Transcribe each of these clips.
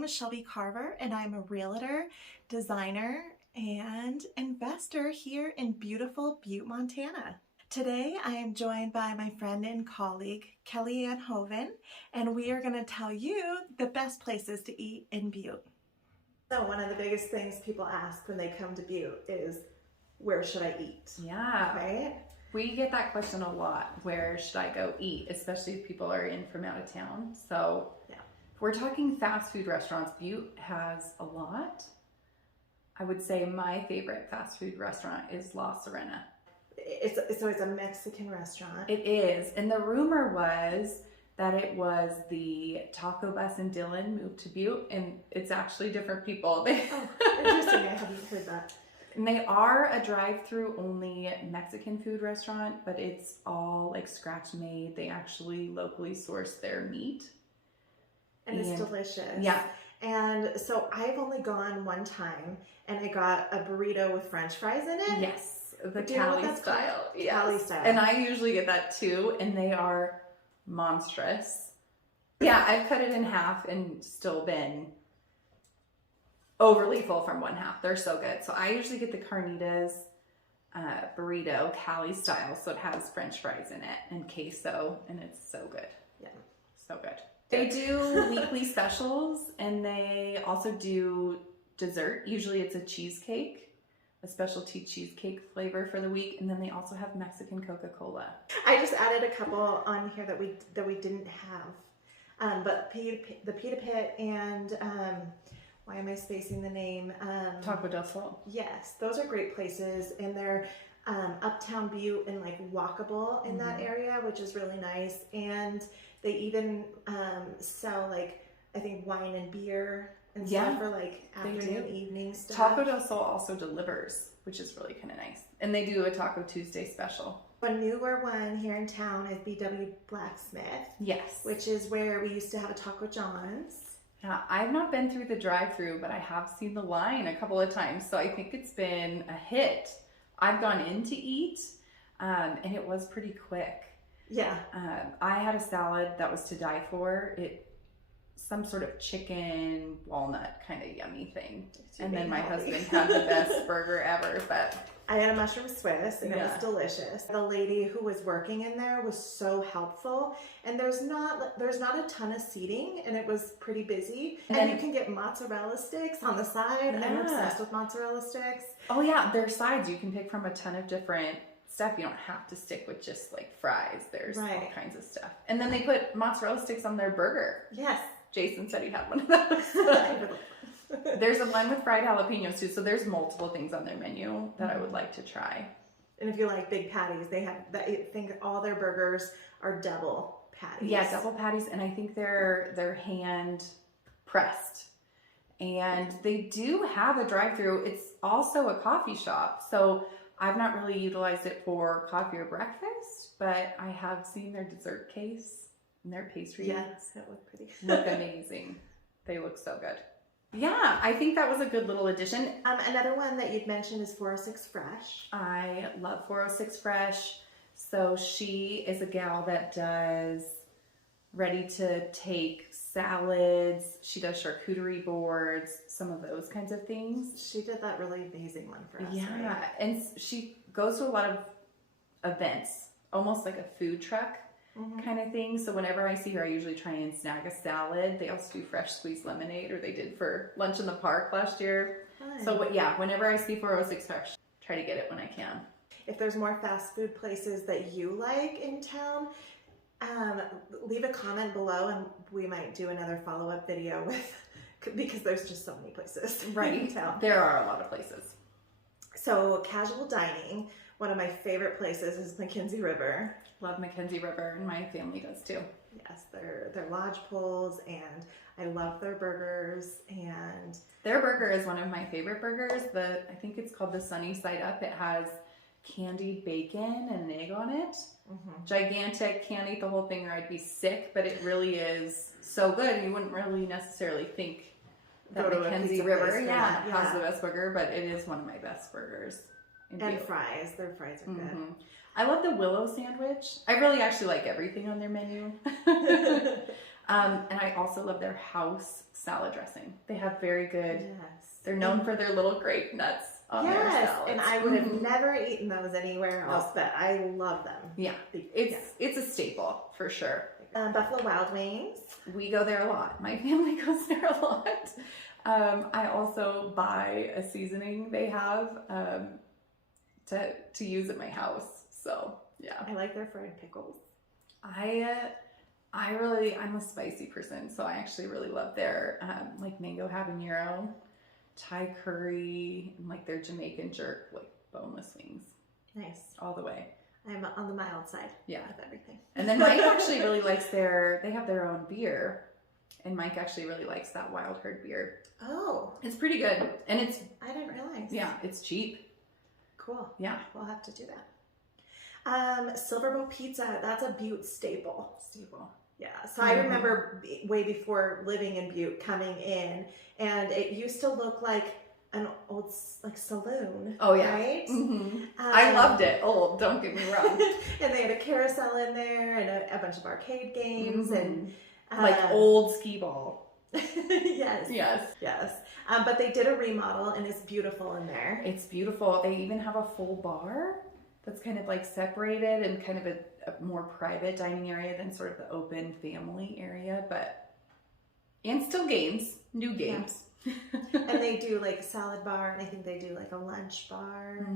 name is Shelby Carver, and I'm a realtor, designer, and investor here in beautiful Butte, Montana. Today, I am joined by my friend and colleague, Kelly Ann Hoven, and we are going to tell you the best places to eat in Butte. So one of the biggest things people ask when they come to Butte is, where should I eat? Yeah. Right? We get that question a lot. Where should I go eat? Especially if people are in from out of town. So Yeah. if we're talking fast food restaurants, Butte has a lot. I would say my favorite fast food restaurant is La Serena. It's always a Mexican restaurant. It is. And the rumor was that it was the Taco Bus and Dillon moved to Butte, and it's actually different people. Oh, interesting. I haven't heard that. And they are a drive-through only Mexican food restaurant, but it's all like scratch made. They actually locally source their meat. And it's delicious. Yeah. And so I've only gone one time, and I got a burrito with French fries in it. Yes, the Do you know what Cali that's style. called? Yes. Cali style. And I usually get that too, and they are monstrous. Yeah, I've cut it in half and still been overly full from one half. They're so good. So I usually get the carnitas burrito, Cali style. So it has French fries in it and queso, and it's so good. Yeah. So good. They do weekly specials, and they also do dessert. Usually it's a cheesecake, a specialty cheesecake flavor for the week. And then they also have Mexican Coca-Cola. I just added a couple on here that we didn't have. But the Pita Pit and why am I spacing the name? Taco del Sol. Yes, those are great places, and they're uptown Butte and like walkable in that area, which is really nice. And they even sell like, I think, wine and beer and stuff for like afternoon, evening stuff. Taco del Sol also delivers, which is really kind of nice. And they do a Taco Tuesday special. A newer one here in town is BW Blacksmith. Yes. Which is where we used to have a Taco John's. Yeah, I've not been through the drive-thru, but I have seen the line a couple of times, so I think it's been a hit. I've gone in to eat, and it was pretty quick. Yeah. I had a salad that was to die for. Some sort of chicken walnut kind of yummy thing. And then my husband had the best burger ever. But I had a mushroom Swiss, and it was delicious. The lady who was working in there was so helpful, and there's not a ton of seating, and it was pretty busy. And you can get mozzarella sticks on the side. I'm obsessed with mozzarella sticks. Oh yeah, their sides you can pick from a ton of different stuff. You don't have to stick with just like fries. There's all kinds of stuff. And then they put mozzarella sticks on their burger. Yes. Jason said he had one of those. There's a one with fried jalapenos too, so there's multiple things on their menu that I would like to try. And if you like big patties, they have that. I think all their burgers are double patties. Yeah, double patties, and I think they're hand pressed. And they do have a drive-through. It's also a coffee shop, so I've not really utilized it for coffee or breakfast, but I have seen their dessert case and their pastries. Yes, that look pretty good. Look amazing. They look so good. Yeah, I think that was a good little addition. Another one that you'd mentioned is 406 Fresh. I love 406 Fresh. So she is a gal that does ready to take salads. She does charcuterie boards, some of those kinds of things. She did that really amazing one for us. Yeah, right? and she goes to a lot of events, almost like a food truck kind of thing. So whenever I see her, I usually try and snag a salad. They also do fresh squeezed lemonade, or they did for lunch in the park last year. Fun. So yeah, whenever I see 406 Fresh, try to get it when I can. If there's more fast food places that you like in town, leave a comment below, and we might do another follow-up video because there's just so many places in town. There are a lot of places. So casual dining, one of my favorite places is Mackenzie River. Love Mackenzie River, and my family does too. Yes, they're lodge poles, and I love their burgers. And their burger is one of my favorite burgers. I think it's called the Sunny Side Up. It has candied bacon and an egg on it. Gigantic. Can't eat the whole thing or I'd be sick, but it really is so good. You wouldn't really necessarily think that Mackenzie River has the best burger, but it is one of my best burgers. And fries. Their fries are good. I love the Willow sandwich. I really actually like everything on their menu. And I also love their house salad dressing. They have very good. Yes. They're known for their little grape nuts on their salads. And I would have never eaten those anywhere else, but I love them. Yeah, it's a staple for sure. Buffalo Wild Wings. We go there a lot. My family goes there a lot. I also buy a seasoning they have to use at my house. So yeah, I like their fried pickles. I'm a spicy person, so I actually really love their like mango habanero, Thai curry, and like their Jamaican jerk, like boneless wings. Nice. All the way. I'm on the mild side. Yeah. Of everything. And then Mike actually really likes they have their own beer, and Mike actually really likes that Wild Herd beer. Oh. It's pretty good, and I didn't realize. Yeah, it's cheap. Cool. Yeah. We'll have to do that. Silver Bow Pizza, that's a Butte staple. Yeah, so I remember way before living in Butte coming in, and it used to look like an old like saloon. Oh yeah, right? Mm-hmm. I loved it. Old, don't get me wrong. And they had a carousel in there and a bunch of arcade games and like old skee ball. Yes. But they did a remodel and it's beautiful in there. It's beautiful. They even have a full bar that's kind of like separated and kind of a more private dining area than sort of the open family area, and still new games. Yeah. And they do like a salad bar, and I think they do like a lunch bar.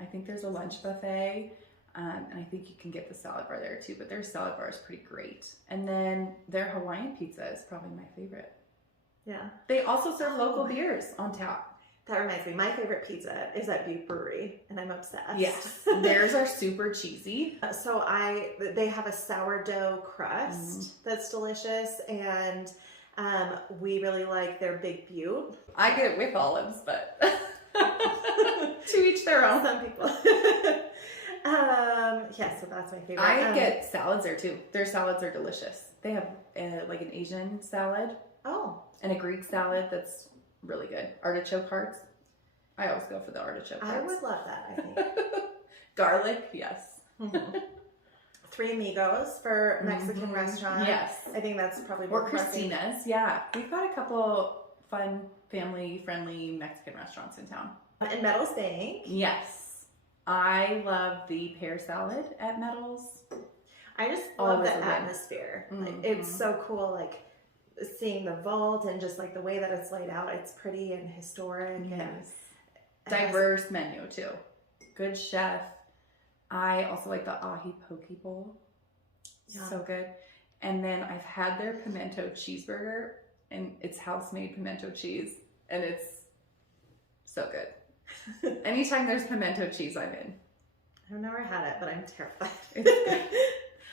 I think there's a lunch buffet, and I think you can get the salad bar there too, but their salad bar is pretty great. And then their Hawaiian pizza is probably my favorite. Yeah. They also serve local beers on tap. That reminds me, my favorite pizza is at Butte Brewery, and I'm obsessed. Yes, theirs are super cheesy. So they have a sourdough crust that's delicious, and we really like their Big Butte. I get it with olives, but to each their own. Some people. Yeah, so that's my favorite. I get salads there too. Their salads are delicious. They have like an Asian salad. Oh. And a Greek salad that's really good. Artichoke hearts. I always go for the artichoke hearts. I would love that, I think. Garlic, yes. Three Amigos for Mexican restaurant. Yes. I think that's probably or Christina's. Yeah. We've got a couple fun, family-friendly Mexican restaurants in town. And Meadows Bank. Yes. I love the pear salad at Meadows. I just love the atmosphere. Like, it's so cool, like seeing the vault and just like the way that it's laid out. It's pretty and historic. Yes. Diverse menu too. Good chef. I also like the ahi poke bowl. Yeah. So good. And then I've had their pimento cheeseburger, and it's house-made pimento cheese, and it's so good. Anytime there's pimento cheese, I'm in. I've never had it, but I'm terrified. It's good.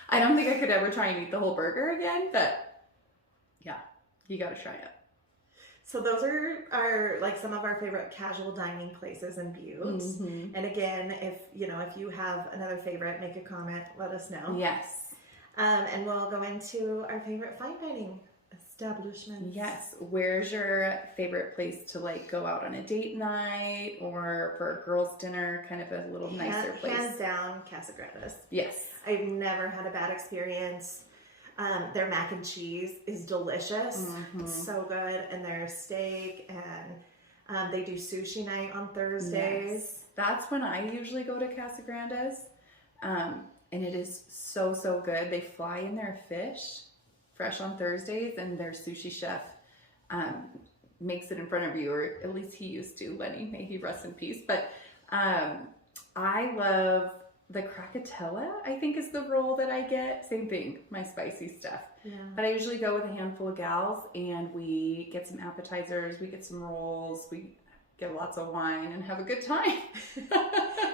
I don't think I could ever try and eat the whole burger again, but yeah, you gotta try it. So those are like some of our favorite casual dining places in Butte. And again, if you have another favorite, make a comment, let us know. Yes. And we'll go into our favorite fine dining establishments. Yes. Where's your favorite place to like go out on a date night or for a girls' dinner, kind of a little nicer place? Hands down, Casa Grande's. Yes. I've never had a bad experience. Their mac and cheese is delicious. It's so good. And their steak, and they do sushi night on Thursdays. Yes. That's when I usually go to Casa Grande's. And it is so, so good. They fly in their fish fresh on Thursdays, and their sushi chef makes it in front of you, or at least he used to. Lenny, may he rest in peace. But I love the crocatella, I think, is the roll that I get. Same thing, my spicy stuff. Yeah. But I usually go with a handful of gals, and we get some appetizers, we get some rolls, we get lots of wine and have a good time.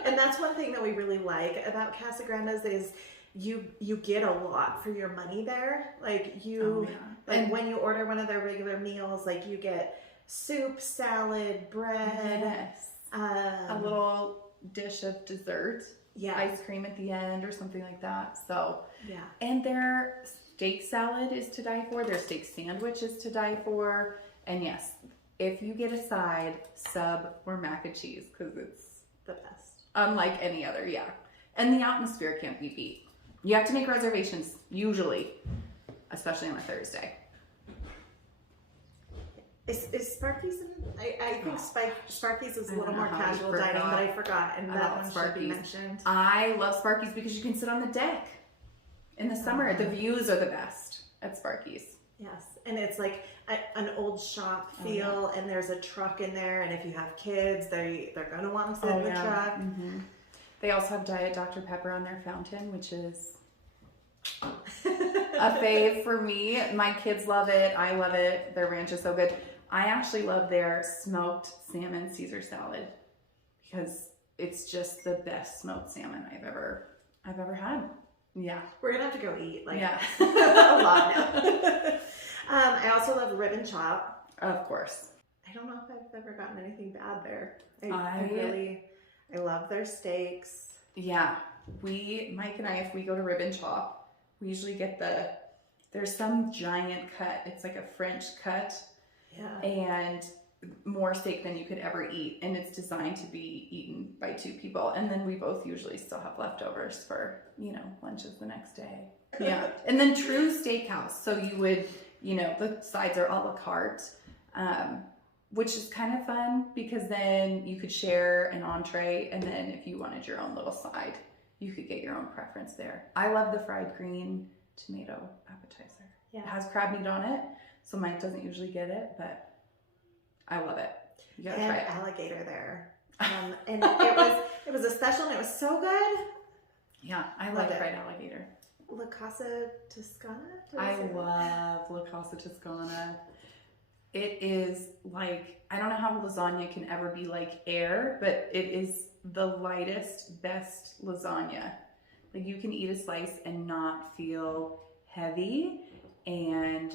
And that's one thing that we really like about Casa Grande's is you get a lot for your money there. Like when you order one of their regular meals, like you get soup, salad, bread, a little dish of dessert. Yeah. Ice cream at the end or something like that. So, yeah. And their steak salad is to die for. Their steak sandwich is to die for. And yes, if you get a side, sub or mac and cheese, because it's the best. Unlike any other, yeah. And the atmosphere can't be beat. You have to make reservations, usually. especially on a Thursday. Is Sparky's in? I think Sparky's is a little more how you casual forgot dining, but I forgot, and that about one should be Sparky's. mentioned. I love Sparky's because you can sit on the deck in the summer. The views are the best at Sparky's. Yes, and it's like an old shop feel, and there's a truck in there, and if you have kids, they're gonna want to sit in the truck. Mm-hmm. They also have Diet Dr. Pepper on their fountain, which is a fave for me. My kids love it. I love it. Their ranch is so good. I actually love their smoked salmon Caesar salad because it's just the best smoked salmon I've ever had. Yeah. We're gonna have to go eat yeah. a lot now. I also love Rib and Chop. Of course. I don't know if I've ever gotten anything bad there. I love their steaks. Yeah. Mike and I, if we go to Rib and Chop, we usually get there's some giant cut. It's like a French cut. Yeah. And more steak than you could ever eat. And it's designed to be eaten by 2 people. And then we both usually still have leftovers for, lunches the next day. Yeah. And then true steakhouse. So you would, the sides are a la carte, which is kind of fun because then you could share an entree. And then if you wanted your own little side, you could get your own preference there. I love the fried green tomato appetizer. Yeah. It has crab meat on it. So Mike doesn't usually get it, but I love it. You gotta try it. Alligator there. And it was a special and it was so good. Yeah, I love fried alligator. La Casa Toscana? I love La Casa Toscana. It is like, I don't know how lasagna can ever be like air, but it is the lightest, best lasagna. Like you can eat a slice and not feel heavy. And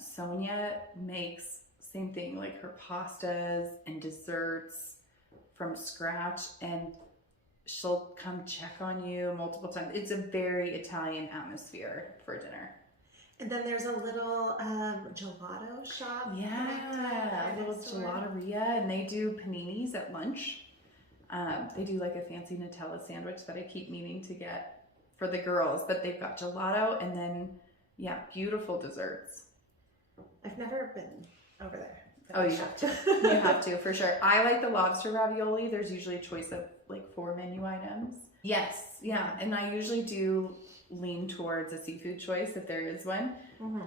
Sonia makes same thing, like her pastas and desserts from scratch, and she'll come check on you multiple times. It's a very Italian atmosphere for dinner. And then there's a little gelato shop. Yeah, a little gelateria, and they do paninis at lunch. They do like a fancy Nutella sandwich that I keep meaning to get for the girls, but they've got gelato and then beautiful desserts. I've never been over there. Oh, you have to. You have to, for sure. I like the lobster ravioli. There's usually a choice of like 4 menu items. Yes, yeah. And I usually do lean towards a seafood choice if there is one,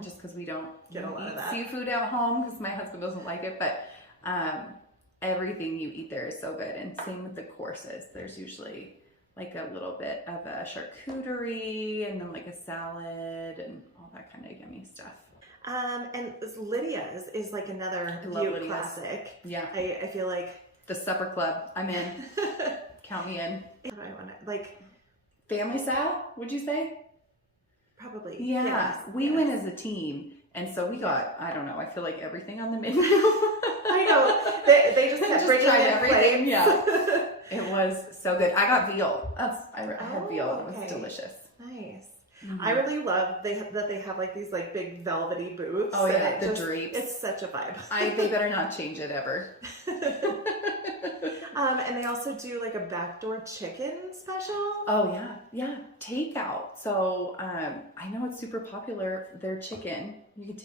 just because we don't get a lot of that seafood at home because my husband doesn't like it. But everything you eat there is so good. And same with the courses. There's usually like a little bit of a charcuterie and then like a salad and all that kind of yummy stuff. And Lydia's is like another Butte classic. Yeah. I feel like the supper club. I'm in. Count me in. How do I want to, like, family style, would you say? Probably. Yeah. Yes. We went as a team. And so we got, I don't know, I feel like everything on the menu. I know. They just kept bringing in everything. Yeah. It was so good. I got veal. I had veal. It was delicious. Nice. Mm-hmm. I really love that they have like these like big velvety booths. Oh yeah, the drapes. It's such a vibe. They better not change it ever. And they also do like a backdoor chicken special. Oh yeah, takeout. So I know it's super popular. Their chicken, you can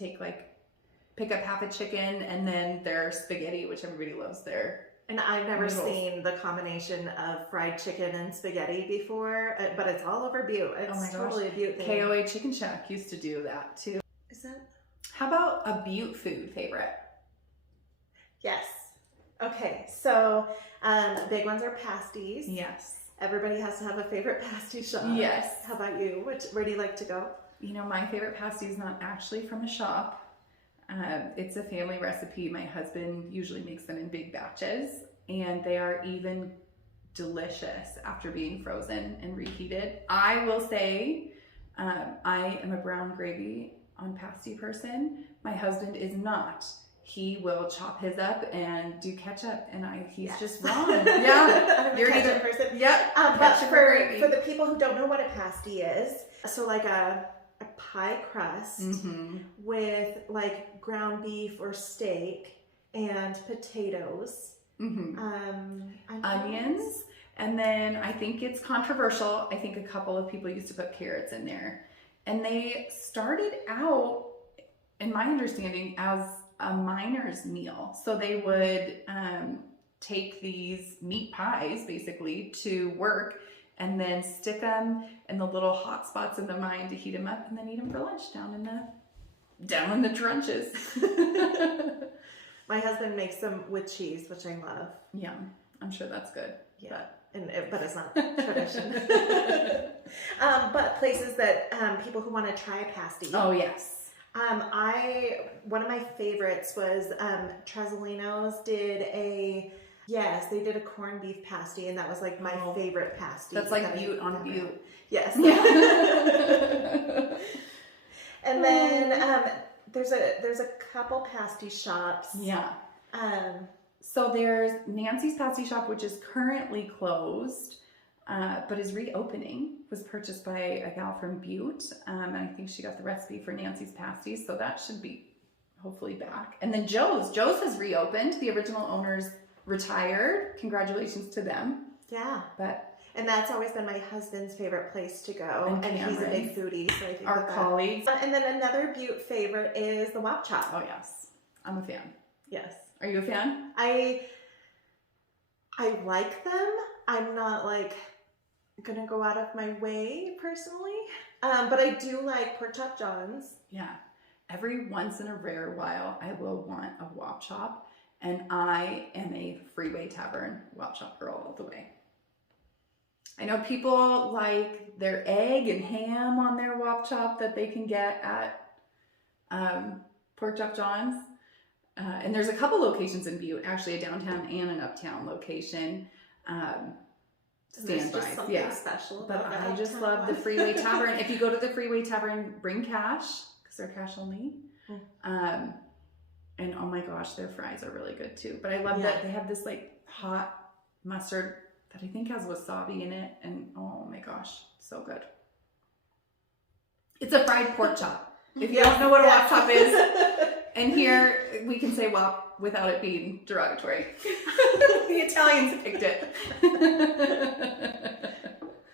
pick up half a chicken and then their spaghetti, which everybody loves there. And I've never seen the combination of fried chicken and spaghetti before, but it's all over Butte. It's totally a Butte thing. KOA Chicken Shack used to do that too. Is that? How about a Butte food favorite? Yes. Okay, so big ones are pasties. Yes. Everybody has to have a favorite pasty shop. Yes. How about you? Where do you like to go? My favorite pasty is not actually from a shop. It's a family recipe. My husband usually makes them in big batches, and they are even delicious after being frozen and reheated. I will say I am a brown gravy on pasty person. My husband is not. He will chop his up and do ketchup, and he's just wrong. Yeah, you're either person. Yep. But for the people who don't know what a pasty is, so like a pie crust with like ground beef or steak and potatoes, onions, and then I think it's controversial. I think a couple of people used to put carrots in there, And they started out, in my understanding, as a miner's meal. So they would take these meat pies basically to work and then stick them in the little hot spots in the mine to heat them up and then eat them for lunch down in the trenches. My husband makes them with cheese, which I love. Yeah, I'm sure that's good. Yeah, but it's not tradition. But places that people who want to try a pasty. Oh yes. One of my favorites was Tresolino's they did a corned beef pasty, and that was like my favorite pasty. That's like Butte on Butte. Yes. Yeah. And then there's a couple pasty shops. Yeah. So there's Nancy's Pasty Shop, which is currently closed, but is reopening. Was purchased by a gal from Butte, and I think she got the recipe for Nancy's pasties, so that should be hopefully back. And then Joe's has reopened. The original owners retired. Congratulations to them. Yeah. And that's always been my husband's favorite place to go. And he's a big foodie, so I think our colleagues. And then another Butte favorite is the Wop Chop. Oh yes, I'm a fan. Yes. Are you a fan? I like them. I'm not like gonna go out of my way personally, but I do like pork chop John's. Yeah. Every once in a rare while, I will want a Wop Chop, and I am a Freeway Tavern Wop Chop girl all the way. I know people like their egg and ham on their Wop Chop that they can get at Pork Chop John's. And there's a couple locations in Butte, actually a downtown and an uptown location. Standby, yeah. Special but I just love the Freeway Tavern. If you go to the Freeway Tavern, bring cash because they're cash only. And oh my gosh, their fries are really good too. But I love that they have this like hot mustard that I think has wasabi in it, and oh my gosh, so good. It's a fried pork chop. If you don't know what a Wop Chop is, and here we can say Wop without it being derogatory. The Italians picked it.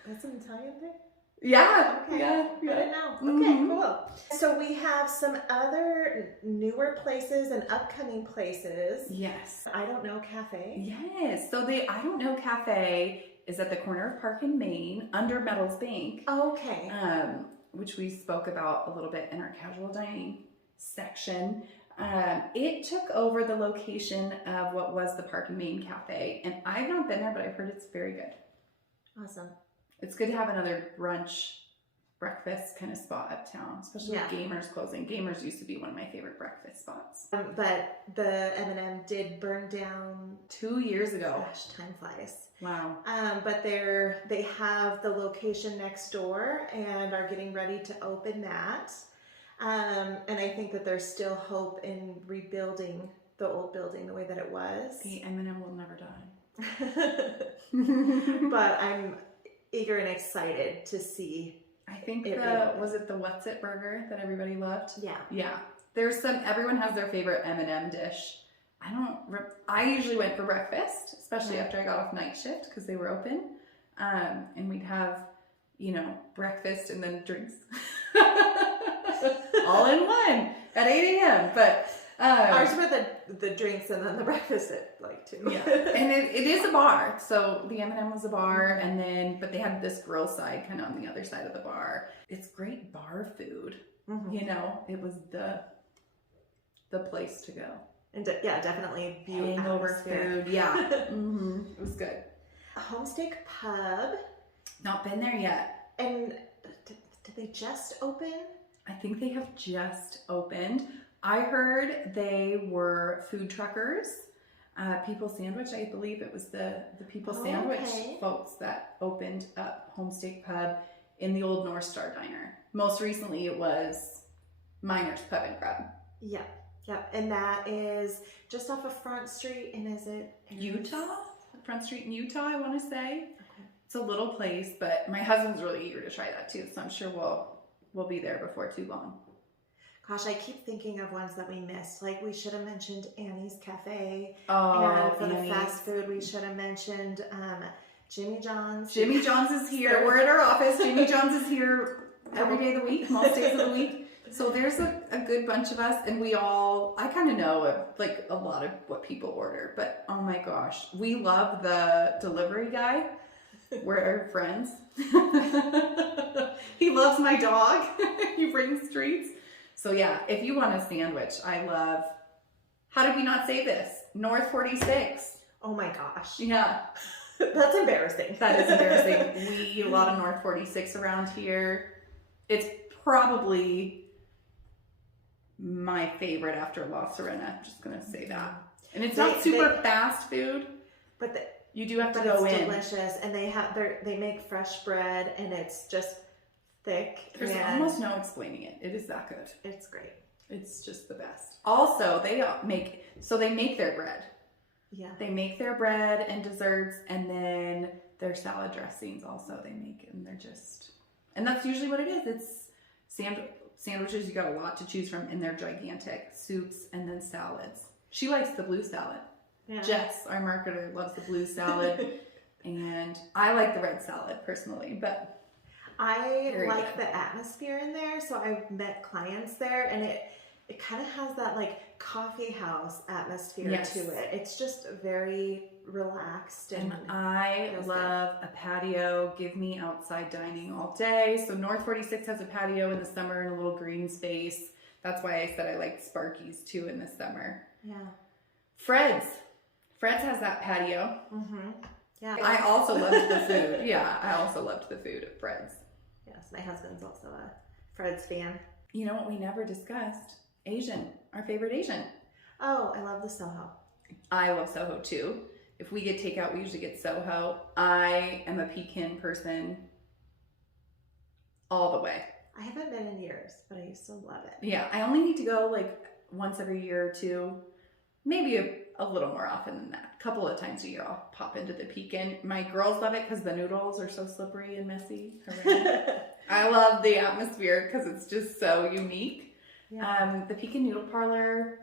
That's an Italian thing? Yeah. Okay. Yeah. I didn't know. Okay, cool. So we have some other newer places and upcoming places. Yes. I Don't Know Cafe. Yes. So the I Don't Know Cafe is at the corner of Park and Main under Metals Bank. Okay. Which we spoke about a little bit in our casual dining section. It took over the location of what was the Park and Main Cafe, and I've not been there, but I've heard it's very good. Awesome. It's good to have another brunch, breakfast kind of spot uptown, especially with Gamers closing. Gamers used to be one of my favorite breakfast spots. But the M&M did burn down 2 years ago. Gosh, time flies. Wow. But they have the location next door and are getting ready to open that. And I think that there's still hope in rebuilding the old building the way that it was. The M&M will never die. But I'm eager and excited to see. I think was it the What's It burger that everybody loved? Yeah. Yeah. There's everyone has their favorite M&M dish. I usually went for breakfast, especially after I got off night shift because they were open. And we'd have, breakfast and then drinks. All in one at 8 a.m. But ours were the drinks and then the breakfast at like 2. Yeah, and it is a bar. So the M&M was a bar, but they had this grill side kind of on the other side of the bar. It's great bar food. It was the place to go. And definitely hangover food. Yeah, it was good. Homesteak Pub. Not been there yet. And did they just open? I think they have just opened. I heard they were food truckers. People Sandwich, I believe it was the People Sandwich folks that opened up Homesteak Pub in the old North Star Diner. Most recently it was Miner's Pub and Grub. Yeah, and that is just off of Front Street, and is it Utah? Front Street in Utah, I want to say. Okay. It's a little place, but my husband's really eager to try that too, so I'm sure we'll be there before too long. Gosh, I keep thinking of ones that we missed. Like we should have mentioned Annie's Cafe. Oh, and for the fast food, we should have mentioned Jimmy John's. Jimmy John's is here. We're at our office. Jimmy John's is here every day of the week, most days of the week. So there's a good bunch of us, and I kind of know like a lot of what people order, but oh my gosh, we love the delivery guy. We're friends. He loves my dog. He brings treats. So yeah, if you want a sandwich, I love, how did we not say this? North 46. Oh my gosh. Yeah. That's embarrassing. That is embarrassing. We eat a lot of North 46 around here. It's probably my favorite after La Serena. I'm just going to say that. And it's not super fast food, but you do have to go in. It's delicious, and they make fresh bread, and it's just thick. There's almost no explaining it. It is that good. It's great. It's just the best. Also, they make their bread. Yeah. They make their bread and desserts, and then their salad dressings also they make, and and that's usually what it is. It's sandwiches. You got a lot to choose from, and they're gigantic. Soups and then salads. She likes the blue salad. Yeah. Jess, our marketer, loves the blue salad, and I like the red salad personally, but I like the atmosphere in there. So I've met clients there, and it kind of has that like coffee house atmosphere to it. It's just very relaxed, and I love a patio. Give me outside dining all day. So North 46 has a patio in the summer and a little green space. That's why I said I liked Sparky's too in the summer. Yeah. Fred's has that patio. Mm-hmm. Yeah. I also loved the food. Yeah, I also loved the food at Fred's. Yes, my husband's also a Fred's fan. You know what we never discussed? Asian. Our favorite Asian. Oh, I love the Soho. I love Soho too. If we get takeout, we usually get Soho. I am a Pekin person all the way. I haven't been in years, but I used to love it. Yeah, I only need to go like once every year or two. Maybe a little more often than that. A couple of times a year I'll pop into the Pekin. My girls love it because the noodles are so slippery and messy. I love the atmosphere because it's just so unique. Yeah. The Pekin Noodle Parlor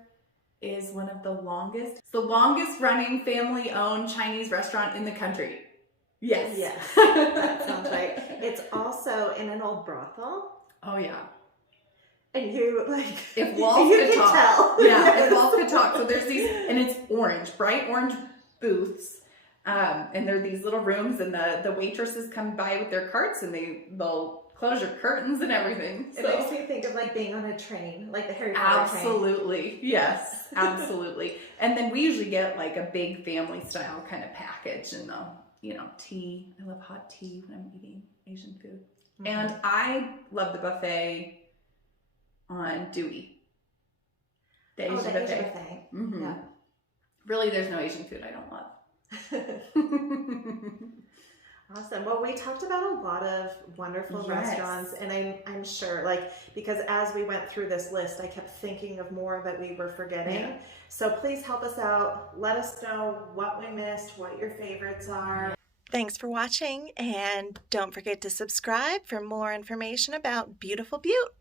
is one of the longest running family-owned Chinese restaurant in the country. Yes. Yes, that sounds right. It's also in an old brothel. Oh yeah. And you if walls could talk. Tell. Yeah, if walls could talk. So there's these, and it's orange, bright orange booths. And there are these little rooms, and the waitresses come by with their carts, and they'll close your curtains and everything. It makes me think of like being on a train, like the Harry Potter absolutely. Train. Yes, absolutely. And then we usually get like a big family style kind of package, and tea. I love hot tea when I'm eating Asian food. Mm-hmm. And I love the buffet on Dewey. The Asian buffet. Asian buffet. Mm-hmm. Yeah. Really, there's no Asian food I don't love. Awesome. Well, we talked about a lot of wonderful restaurants, and I'm sure, because as we went through this list, I kept thinking of more that we were forgetting. Yeah. So please help us out. Let us know what we missed, what your favorites are. Thanks for watching, and don't forget to subscribe for more information about beautiful Butte.